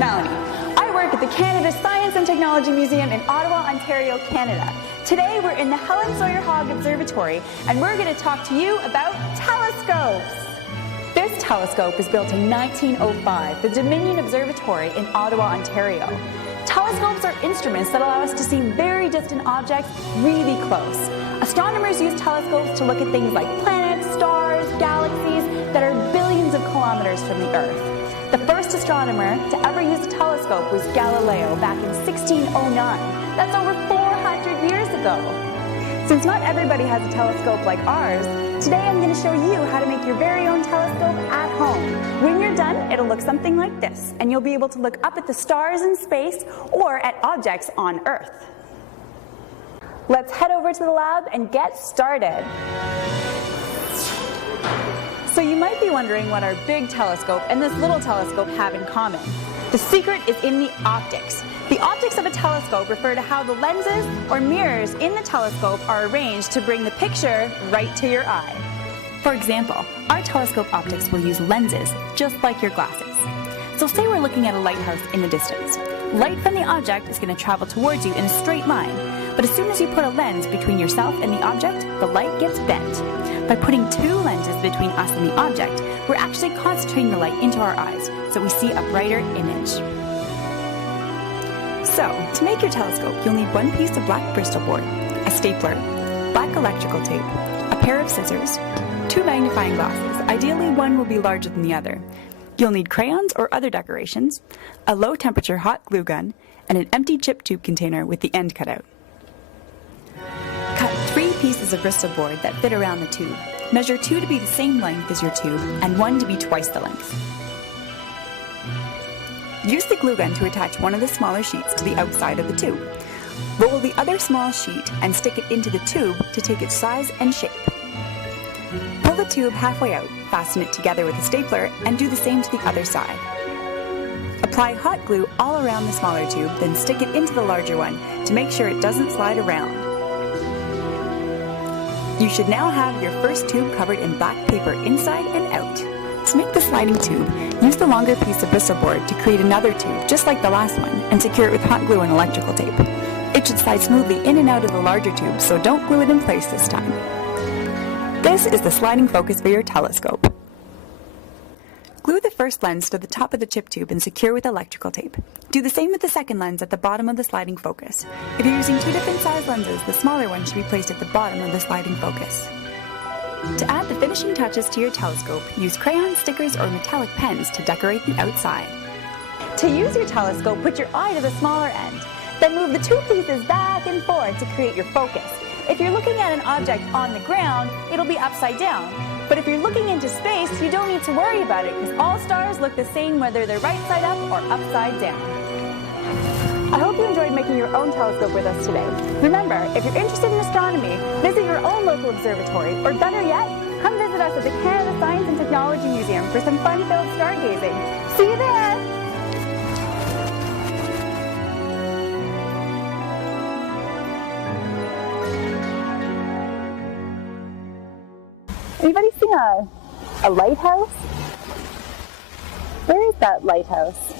Melanie. I work at the Canada Science and Technology Museum in Ottawa, Ontario, Canada. Today we're in the Helen Sawyer Hogg Observatory and we're going to talk to you about telescopes. This telescope was built in 1905, the Dominion Observatory in Ottawa, Ontario. Telescopes are instruments that allow us to see very distant objects really close. Astronomers use telescopes to look at things like planets, stars, galaxies that are billions of kilometers from the Earth. The first astronomer to ever use a telescope was Galileo back in 1609. That's over 400 years ago. Since not everybody has a telescope like ours, today I'm going to show you how to make your very own telescope at home. When you're done, it'll look something like this, and you'll be able to look up at the stars in space or at objects on Earth. Let's head over to the lab and get started. So you might be wondering what our big telescope and this little telescope have in common. The secret is in the optics. The optics of a telescope refer to how the lenses or mirrors in the telescope are arranged to bring the picture right to your eye. For example, our telescope optics will use lenses just like your glasses. So say we're looking at a lighthouse in the distance. Light from the object is going to travel towards you in a straight line, but as soon as you put a lens between yourself and the object, the light gets bent. By putting two lenses between us and the object, we're actually concentrating the light into our eyes, so we see a brighter image. So, to make your telescope, you'll need one piece of black Bristol board, a stapler, black electrical tape, a pair of scissors, two magnifying glasses. Ideally, one will be larger than the other. You'll need crayons or other decorations, a low-temperature hot glue gun, and an empty chip tube container with the end cut out. Cut 3 pieces of Bristol board that fit around the tube. Measure 2 to be the same length as your tube and 1 to be twice the length. Use the glue gun to attach one of the smaller sheets to the outside of the tube. Roll the other small sheet and stick it into the tube to take its size and shape. Pull the tube halfway out, fasten it together with a stapler, and do the same to the other side. Apply hot glue all around the smaller tube, then stick it into the larger one to make sure it doesn't slide around. You should now have your first tube covered in black paper inside and out. To make the sliding tube, use the longer piece of Bristol board to create another tube just like the last one and secure it with hot glue and electrical tape. It should slide smoothly in and out of the larger tube, so don't glue it in place this time. This is the sliding focus for your telescope. Glue the first lens to the top of the chip tube and secure with electrical tape. Do the same with the second lens at the bottom of the sliding focus. If you're using 2 different size lenses, the smaller one should be placed at the bottom of the sliding focus. To add the finishing touches to your telescope, use crayons, stickers, or metallic pens to decorate the outside. To use your telescope, put your eye to the smaller end. Then move the 2 pieces back and forth to create your focus. If you're looking at an object on the ground, it'll be upside down. But if you're looking into space, you don't need to worry about it because all stars look the same whether they're right side up or upside down. I hope you enjoyed making your own telescope with us today. Remember, if you're interested in astronomy, visit your own local observatory, or better yet, come visit us at the Canada Science and Technology Museum for some fun-filled stargazing. See you there! Anybody seen a lighthouse? Where is that lighthouse?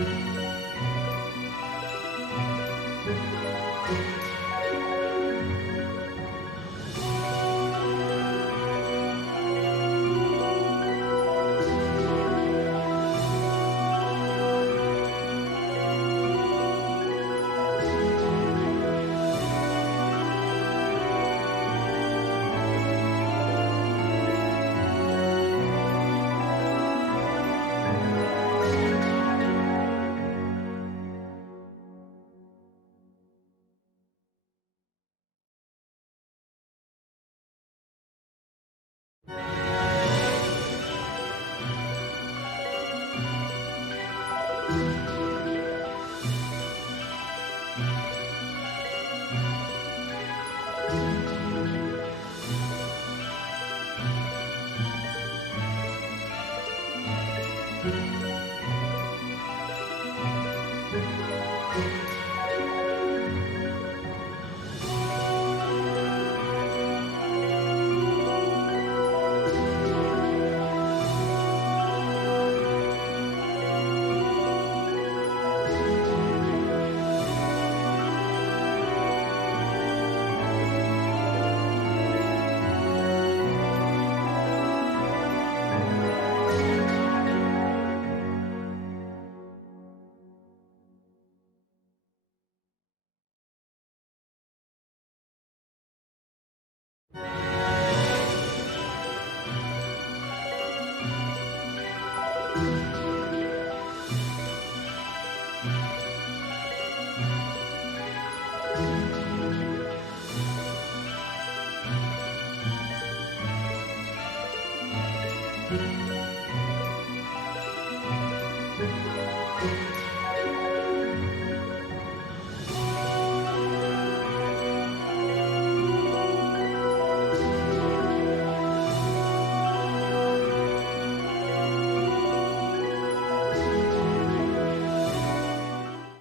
you.